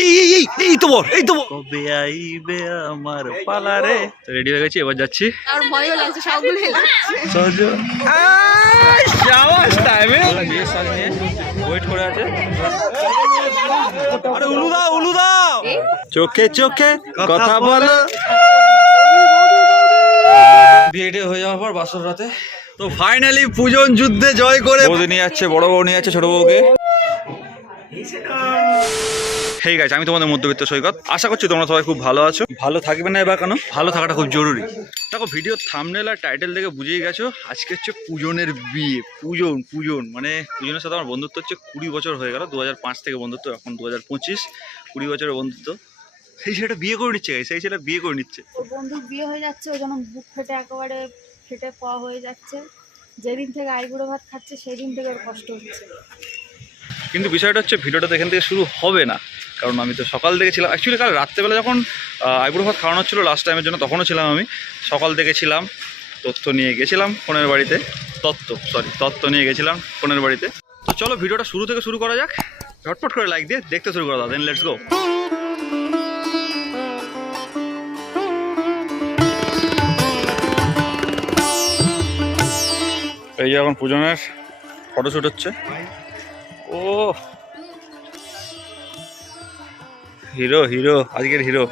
এই এই এই এই তো বল এই তো বল কবে আইবে আমার পালারে রেডি হয়ে গেছি এবার যাচ্ছি। আর ভয়ও লাগছে সবগুলোই লাগছে সাবাস টাইমে বিয়ের সাজ নিয়ে ওয়েট করে আছে। আরে উলু দাও উলু দাও। চোখে চোখে কথা বলো। বিয়েটে হয়ে যাওয়ার পর বাসর রাতে। তো ফাইনালি পূজন যুদ্ধে জয় করে বৌদি নিয়ে যাচ্ছে বড় বউ নিয়ে যাচ্ছে ছোট বউকে। হেই গাইজ আমি তোমাদের মধ্যবিত্ত সৈকত। আশা করছি তোমরা সবাই খুব ভালো আছো। ভালো থাকবে না এবার কেন? ভালো থাকাটা খুব জরুরি। দেখো ভিডিও থামনেল আর টাইটেল দেখে বুঝেই গেছো আজকে হচ্ছে পূজনের বিয়ে। পূজন পূজন মানে পূজনের সাথে আমার বন্ধুত্ব হচ্ছে কুড়ি বছর হয়ে গেল দু থেকে বন্ধুত্ব এখন দু হাজার পঁচিশ কুড়ি বছরের বন্ধুত্ব। সেই ছেলেটা বিয়ে করে নিচ্ছে সেই ছেলেটা বিয়ে করে নিচ্ছে। বন্ধুর বিয়ে হয়ে যাচ্ছে ওই জন্য বুক ফেটে একেবারে ফেটে পাওয়া হয়ে যাচ্ছে। যেদিন থেকে আইবুড়ো ভাত খাচ্ছে সেই দিন থেকে কষ্ট হচ্ছে। কিন্তু বিষয়টা হচ্ছে ভিডিওটা এখান থেকে শুরু হবে না। কারণ আমি তো সকাল থেকে ছিলাম। অ্যাকচুয়ালি কাল রাত্রেবেলা যখন আইবুড়ো ভাত খাওয়ানো ছিল লাস্ট টাইমের জন্য, তখনও ছিলাম আমি। সকাল থেকে ছিলাম, তথ্য নিয়ে গেছিলাম ফোনের বাড়িতে। তত্ত্ব সরি তত্ত্ব নিয়ে গেছিলাম ফোনের বাড়িতে। তো চলো ভিডিওটা শুরু থেকে শুরু করা যাক। ঝটপট করে লাইক দিয়ে দেখতে শুরু করা দাও দেন লেটস গো এই যে এখন পূজনের ফটোশ্যুট হচ্ছে। ও হিরো হিরো আজকের হিরো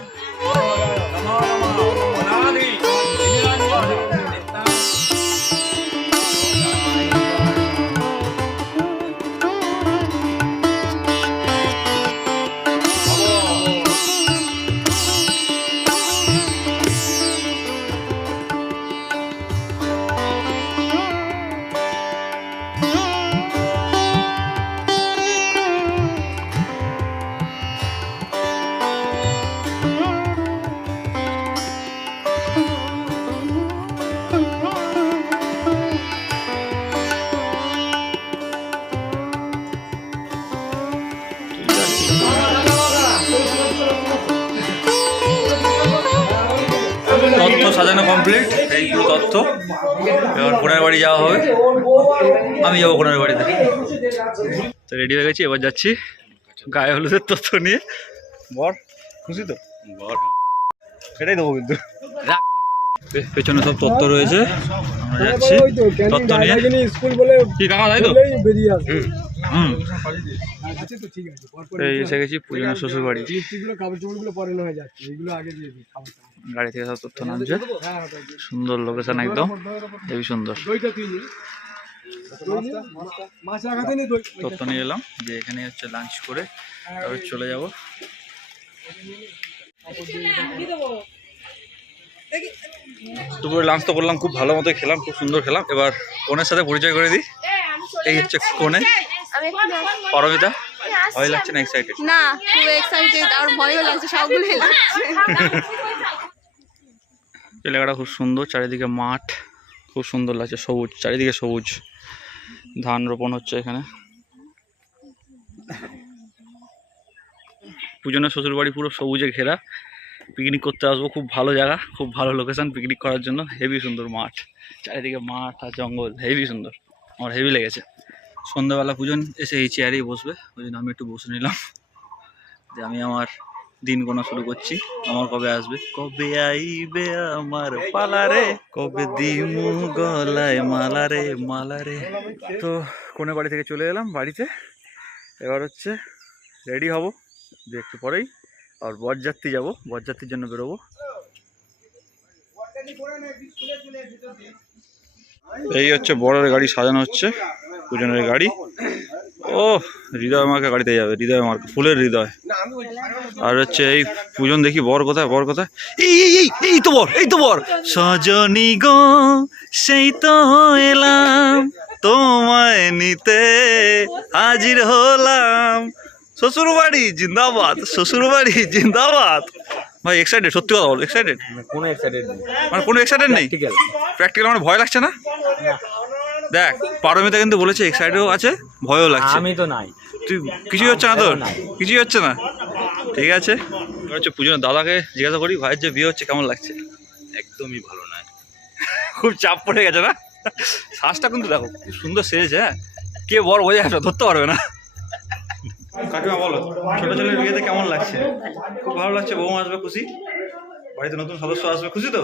সাজানো কমপ্লিট এই পুরো তথ্য। এবার কোনার বাড়ি যাওয়া হবে। আমি যাব কোনার বাড়িতে। তো রেডি হয়ে গেছি এবার যাচ্ছি গায়ে হলুদের তথ্য নিয়ে। বর খুশি তো? বর। সেটাই দেবো কিন্তু। পেছনে সব তত্ত্ব রয়েছে। আমরা যাচ্ছি তথ্য নিয়ে। স্কুল বলে কি কাকা তাই তো? বলেই বেরিয়ে আসে হুম। আছে তো ঠিক আছে পরপর এই এসে গেছি পূজনের শ্বশুর বাড়ি পরে হয়ে যাচ্ছে। এগুলো আগে দিয়ে দিই গাড়ি থেকে সব তথ্য নামছে। হ্যাঁ দিয়ে। সুন্দর লোকেশন একদম। হেবি সুন্দর। তথ্য নিয়ে এলাম যে এখানে হচ্ছে লাঞ্চ করে তারপর চলে যাব। দুপুরে লাঞ্চ তো করলাম খুব ভালো মতো খেলাম খুব সুন্দর খেলাম। এবার কোনের সাথে পরিচয় করে দিই। এই হচ্ছে কোনে। পারমিতা ভয় লাগছে না এক্সাইটেড না খুব এক্সাইটেড আর ভয়ও লাগছে সবগুলোই লাগছে। এলাকাটা খুব সুন্দর, চারিদিকে মাঠ, খুব সুন্দর লাগছে, সবুজ, চারিদিকে সবুজ। ধান রোপণ হচ্ছে এখানে। পূজনের শ্বশুরবাড়ি পুরো সবুজে ঘেরা। পিকনিক করতে আসব, খুব ভালো জায়গা, খুব ভালো লোকেশন পিকনিক করার জন্য। হেভি সুন্দর মাঠ, চারিদিকে মাঠ আর জঙ্গল হেভি সুন্দর। আমার হেভি লেগেছে। সন্ধ্যাবেলা পূজন এসে এই চেয়ারেই বসবে, ওই জন্য আমি একটু বসে নিলাম। যে আমি আমার দিন গোনা শুরু করছি। আমার কবে আসবে? কবে আইবে আমার পালারে কবে দিমু গলায় মালারে মালারে তো কোনে বাড়ি থেকে চলে এলাম, বাড়িতে। এবার হচ্ছে রেডি হব, যে একটু পরেই। আর বরযাত্রী যাব, বরযাত্রীর জন্য বেরোবো। এই হচ্ছে বড়ের গাড়ি সাজানো হচ্ছে পূজনের গাড়ি। ও হৃদয় মাকে গাড়িতে যাবে হৃদয় মার্কে ফুলের হৃদয়। আর হচ্ছে এই পূজন দেখি বর কোথায় বর কোথায়? এই এই এই এই তো বর এই তো বর। সজনী গো সেই তো এলাম তোমায় নিতে হাজির হলাম। শ্বশুর বাড়ি জিন্দাবাদ শ্বশুর বাড়ি জিন্দাবাদ। ভাই এক্সাইটেড সত্যি কথা বল এক্সাইটেড কোনো এক্সাইটেড মানে কোনো এক্সাইটেড নেই? প্র্যাকটিক্যাল প্র্যাকটিক্যাল মানে ভয় লাগছে না। দেখ পারমিতা কিন্তু বলেছে এক্সাইটেডও আছে ভয়ও লাগছে। আমি তো নাই। তুই কিছুই হচ্ছে না তোর? কিছুই হচ্ছে না? ঠিক আছে? হচ্ছে পুজোর দাদাকে জিজ্ঞাসা করি ভাইয়ের যে বিয়ে হচ্ছে কেমন লাগছে? একদমই ভালো নয়। খুব চাপ পড়ে গেছে না? শ্বাসটা কিন্তু দেখো খুব সুন্দর সেজেছে হ্যাঁ? কে বড় বোঝা যাবে ধরতে পারবে না। কাকিমা বলো ছোট ছেলের বিয়েতে কেমন লাগছে? খুব ভালো লাগছে বউ আসবে খুশি। বাড়িতে নতুন সদস্য আসবে খুশি তো?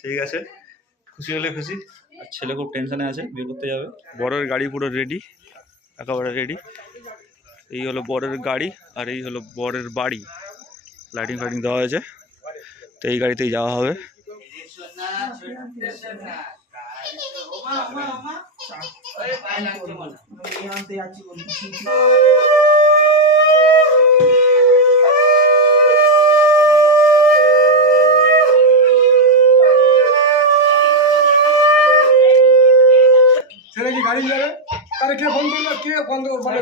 ঠিক আছে খুশি হলে খুশি। আর ছেলে খুব টেনশনে আছে বিয়ে করতে যাবে। বরের গাড়ি পুরো রেডি একেবারে রেডি এই হলো বরের গাড়ি আর এই হলো বরের বাড়ি। লাইটিং ফাইটিং দেওয়া হয়েছে তো এই গাড়িতেই যাওয়া হবে। গাড়ি যাবে? তারে কে ফোন করল কে ফোন মানে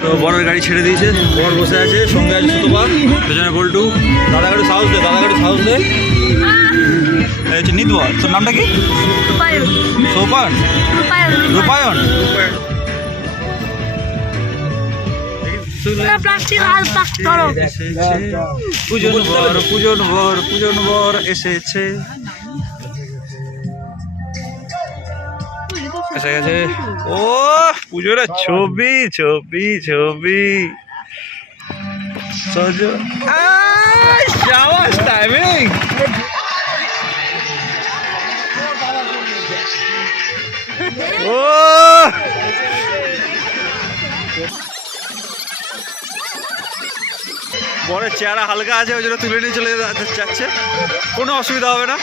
তো বরের গাড়ি ছেড়ে দিয়েছে। বর বসে আছে সঙ্গে আছে সুতপা পেছনে বল্টু দাদা গাড়ি সাহস দে দাদা গাড়ি সাহস দে হচ্ছে নিদুয়া তোর নামটা কি? সোপান রূপায়ণ। এসেছে। বর পূজন বর পূজন বর এসেছে। এসে গেছে। ও পুজোর ছবি ছবি ছবি। টাইমিং ও। বরের চেহারা হালকা আছে ওই জন্য তুলে নিয়ে চলে যাচ্ছে। কোনো অসুবিধা হবে না।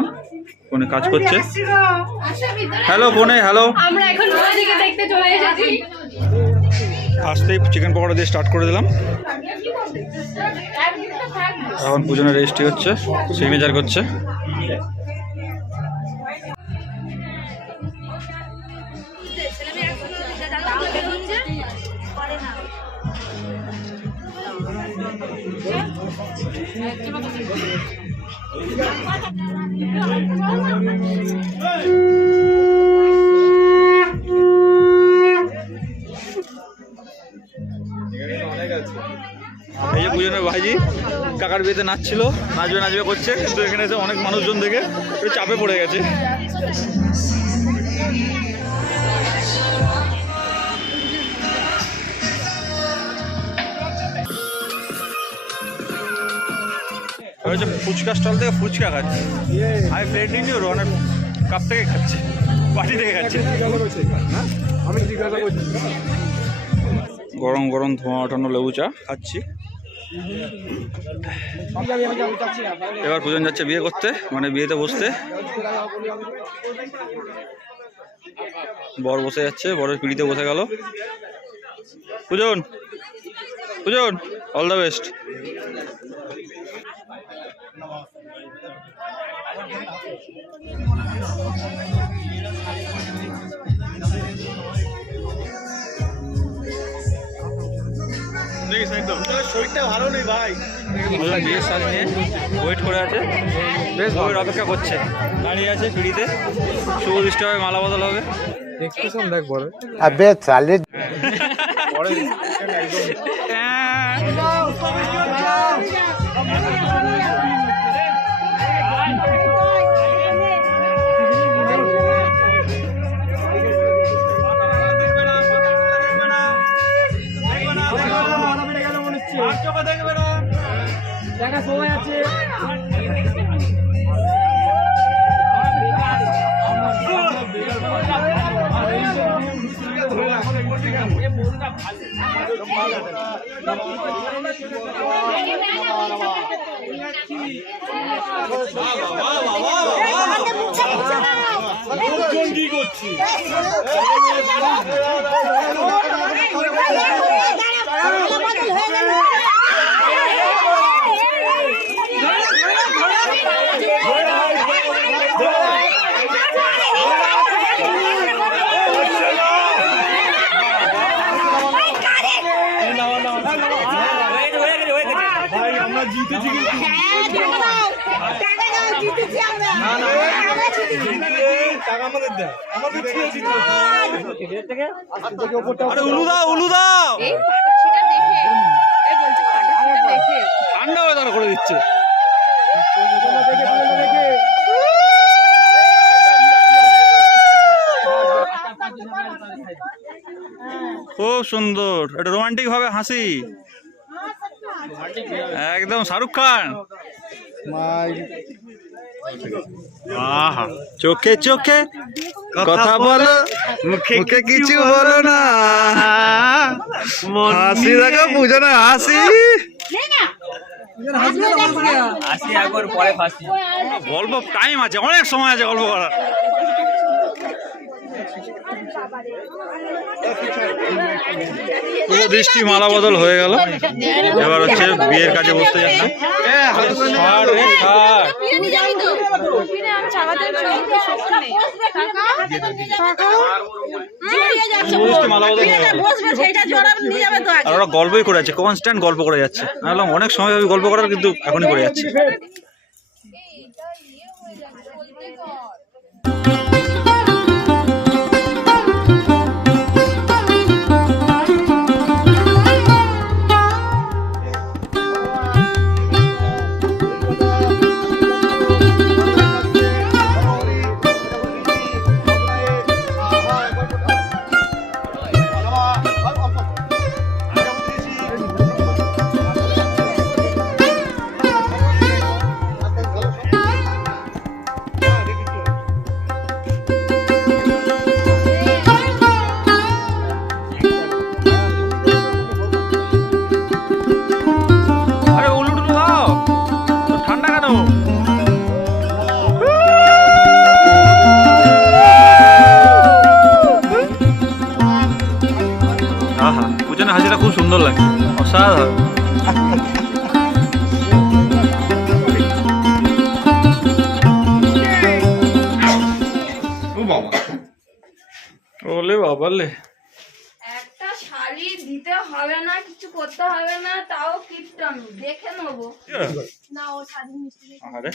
চলে কোনে কাজ করছে। হ্যালো বোনে হ্যালো আমরা এখন দিকে দেখতে চলে এসেছি। আসতেই চিকেন পকোড়া দিয়ে স্টার্ট করে দিলাম। এখন পুজনের রেজিস্ট্রি হচ্ছে সিগনেচার করছে। এই যে পুজনের ভাইজি, কাকার বিয়েতে নাচছিল, নাচবে নাচবে করছে, কিন্তু এখানে এসে অনেক মানুষজন দেখে একটু চাপে পড়ে গেছে। ওই হচ্ছে ফুচকা স্টল থেকে ফুচকা খাচ্ছে। আমি প্লেট নিয়ে রনের কাপ থেকে খাচ্ছে। বাটি থেকে খাচ্ছে? আমি জিজ্ঞাসা করছি গরম গরম ধোঁয়া ওঠানো লেবু চা। খাচ্ছি। এবার পুজন যাচ্ছে বিয়ে করতে মানে বিয়েতে বসতে। বর বসে যাচ্ছে বরের পিড়িতে বসে গেল। পুজন! বুঝুন? অল দ্য বেস্ট শরীরটা ভালো নেই ভাই। ওয়েট করে আছে। বেশ অপেক্ষা করছে। দাঁড়িয়ে আছে হবে মালা বদল হবে। দেখতে দেখ বলে আবে চালে পরে হ্যাঁ। কি করছি আরে উলু দাও উলু দাও। এই পাটাশিটা দেখে। এই বলছে পাটাশিটা দেখে। ঠান্ডা হয়ে তারা করে দিচ্ছে। খুব সুন্দর। এটা রোমান্টিক ভাবে হাসি। একদম শাহরুখ খান চোখে চোখে কথা বলো মুখে কিছু বলো না হাসি দেখো বুঝো না হাসি গল্প টাইম আছে অনেক সময় আছে গল্প করার পুরো দৃষ্টি মালা বদল হয়ে গেল। এবার হচ্ছে বিয়ের কাজে বসতে যাচ্ছে। হয়ে আর ওরা গল্পই করে যাচ্ছে কনস্ট্যান্ট গল্প করে যাচ্ছে। অনেক সময় হবে গল্প করার কিন্তু এখনই করে যাচ্ছে। আরে বাবালে একটা শাড়ি দিতে হবে না কিছু করতে হবে না তাও কিপটা আমি দেখে নেব। না ও স্বাধীন মিষ্টি আরে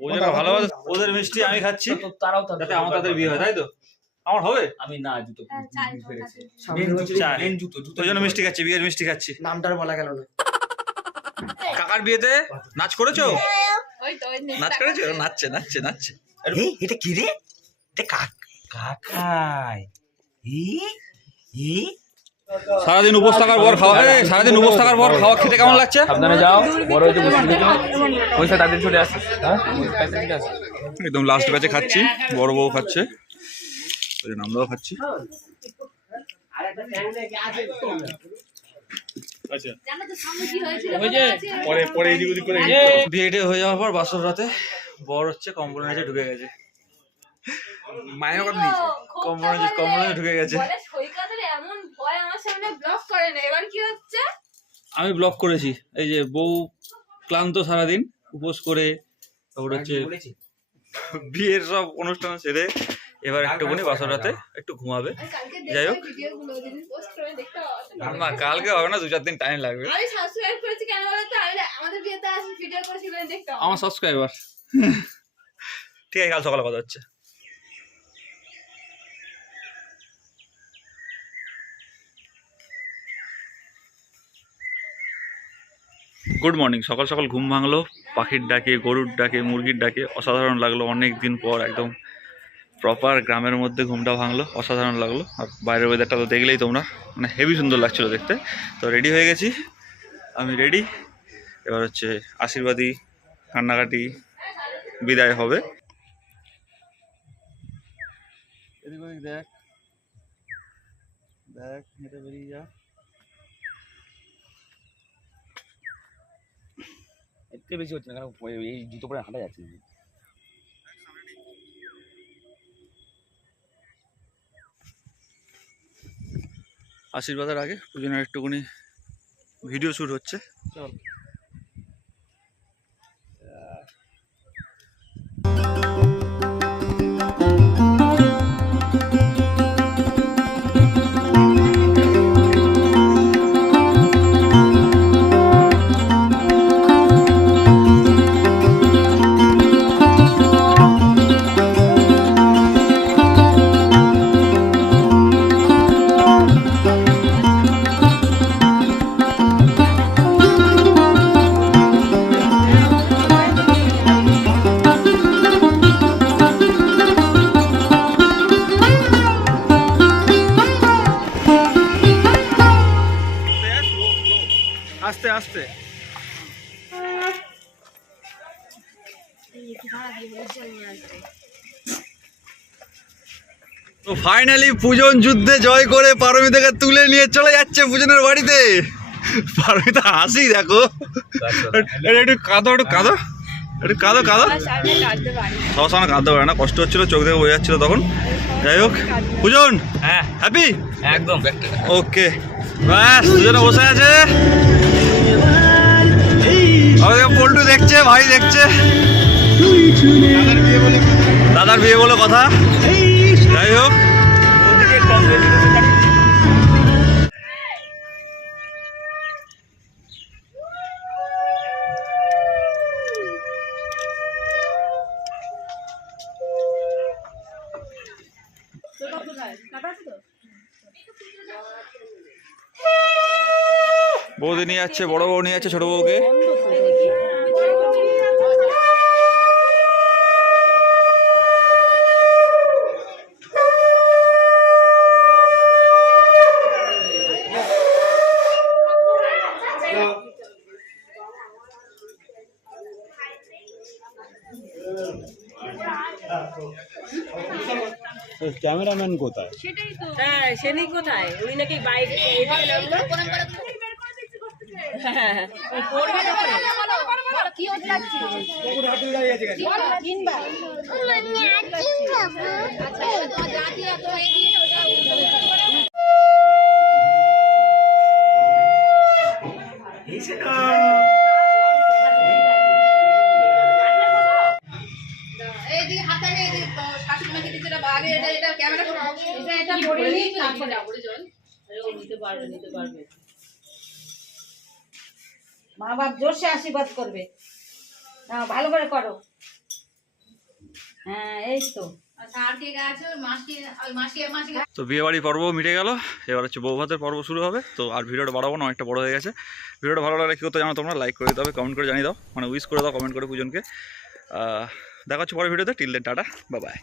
ও ভালোবাসে ওদের মিষ্টি আমি খাচ্ছি। তারাও আমার তাদের বিয়ে হয় তাই তো? আমার হবে? আমি না জুতো হ্যাঁ, জুতো জুতো জুতো জন্য মিষ্টি খাচ্ছি বিয়ের মিষ্টি খাচ্ছি। নামটার বলা গেল না। কাকার বিয়েতে নাচ করেছ? ওই তো ওই নাচ করেছ? নাচছে নাচছে নাচছে। এটা কি রে? এটা কাক কাকাই। ই? ই? সারাদিন উপোস থাকার পর খাওয়া সারাদিন উপোস থাকার পর খাওয়া খেতে কেমন লাগছে? সাবধানে যাও। বড় হয়েছে পয়সা তাদের চলে আসে। হ্যাঁ? একদম লাস্ট ব্যাচে খাচ্ছি। বড় বউ খাচ্ছে। আমরাও খাচ্ছি। জানো তো সামনে কি হয়েছিল পরে পরে এদিক ওদিক করে বিয়েটে হয়ে যাওয়ার পর বাসর রাতে বর হচ্ছে কম্বল নিচে ঢুকে গেছে। মায়ের কথা নিয়েছে নিচে কম্বল ঢুকে গেছে। বলে সৈকতের এমন ভয় আমার সামনে ব্লক করে না। এবার কি হচ্ছে? আমি ব্লক করেছি। এই যে বউ ক্লান্ত সারাদিন উপোস করে তারপর হচ্ছে বিয়ের সব অনুষ্ঠান সেরে এবার একটুখানি বাসর রাতে একটু ঘুমাবে। যাই হোক। না কালকে হবে না দু চার দিন টাইম লাগবে। আমি সাবস্ক্রাইব করেছি কেন বলতো? আমাদের বিয়েতে আসি ভিডিও করেছি বলে দেখতে আমার সাবস্ক্রাইবার ঠিক আছে কাল সকালে কথা হচ্ছে। গুড মর্নিং সকাল সকাল ঘুম ভাঙলো, পাখির ডাকে, গরুর ডাকে, মুরগির ডাকে, অসাধারণ লাগল অনেক দিন পর, একদম প্রপার গ্রামের মধ্যে ঘুমটা ভাঙলো, অসাধারণ লাগল। আর বাইরের ওয়েদারটা তো দেখলেই তোমরা মানে হেভি সুন্দর লাগছিল দেখতে। তো রেডি হয়ে গেছি, আমি রেডি এবার হচ্ছে আশীর্বাদী, কান্নাকাটি, বিদায় হবে। দেখ। দেখ বেরিয়ে যা। একটু বেশি হচ্ছে না? কারণ এই জুতো পরে হাঁটা যাচ্ছে না। আশীর্বাদের আগে পুজোর একটুখানি ভিডিও শ্যুট হচ্ছে। চল। ফাইনালি পূজন যুদ্ধে জয় করে পারমিতাকে তুলে নিয়ে চলে যাচ্ছে পূজনের বাড়িতে। পারমিতা হাসি দেখো। একটু কাঁদো একটু কাঁদো। একটু কাঁদো কাঁদো। সবার সামনে কাঁদতে পারে না। কষ্ট হচ্ছিল চোখ থেকে বোঝা যাচ্ছিল তখন। যাই হোক পূজন হ্যাঁ। হ্যাপি একদম। ওকে ব্যাস দুজনে বসে আছে। পল্টু দেখছে ভাই দেখছে। দাদার বিয়ে বলে কথা। যাই হোক। বৌদি নিয়ে যাচ্ছে বড় বউ নিয়ে যাচ্ছে ছোট বউকে। ক্যামেরাম্যান কোথায়? হ্যাঁ সেদিন কোথায়? উনি নাকি বাইরে। হ্যাঁ, কিনবা এটা এটা ক্যামেরা এটা এটা পড়ে নিয়ে তারপর। পড়ে জল মা বাপ জোরসে আশীর্বাদ করবে। হ্যাঁ ভালো করে করো। হ্যাঁ এই তো। তো বিয়ে বাড়ি পর্ব মিটে গেল। এবার হচ্ছে বউ ভাতের পর্ব শুরু হবে। তো আর ভিডিওটা বাড়াবো না অনেকটা বড় হয়ে গেছে। ভিডিওটা ভালো লাগলে কী করতে জানো তোমরা? লাইক করে দিতে হবে কমেন্ট করে জানিয়ে দাও। মানে উইশ করে দাও কমেন্ট করে পুজনকে আহ, দেখা হচ্ছে পরের ভিডিওতে। Till then tata bye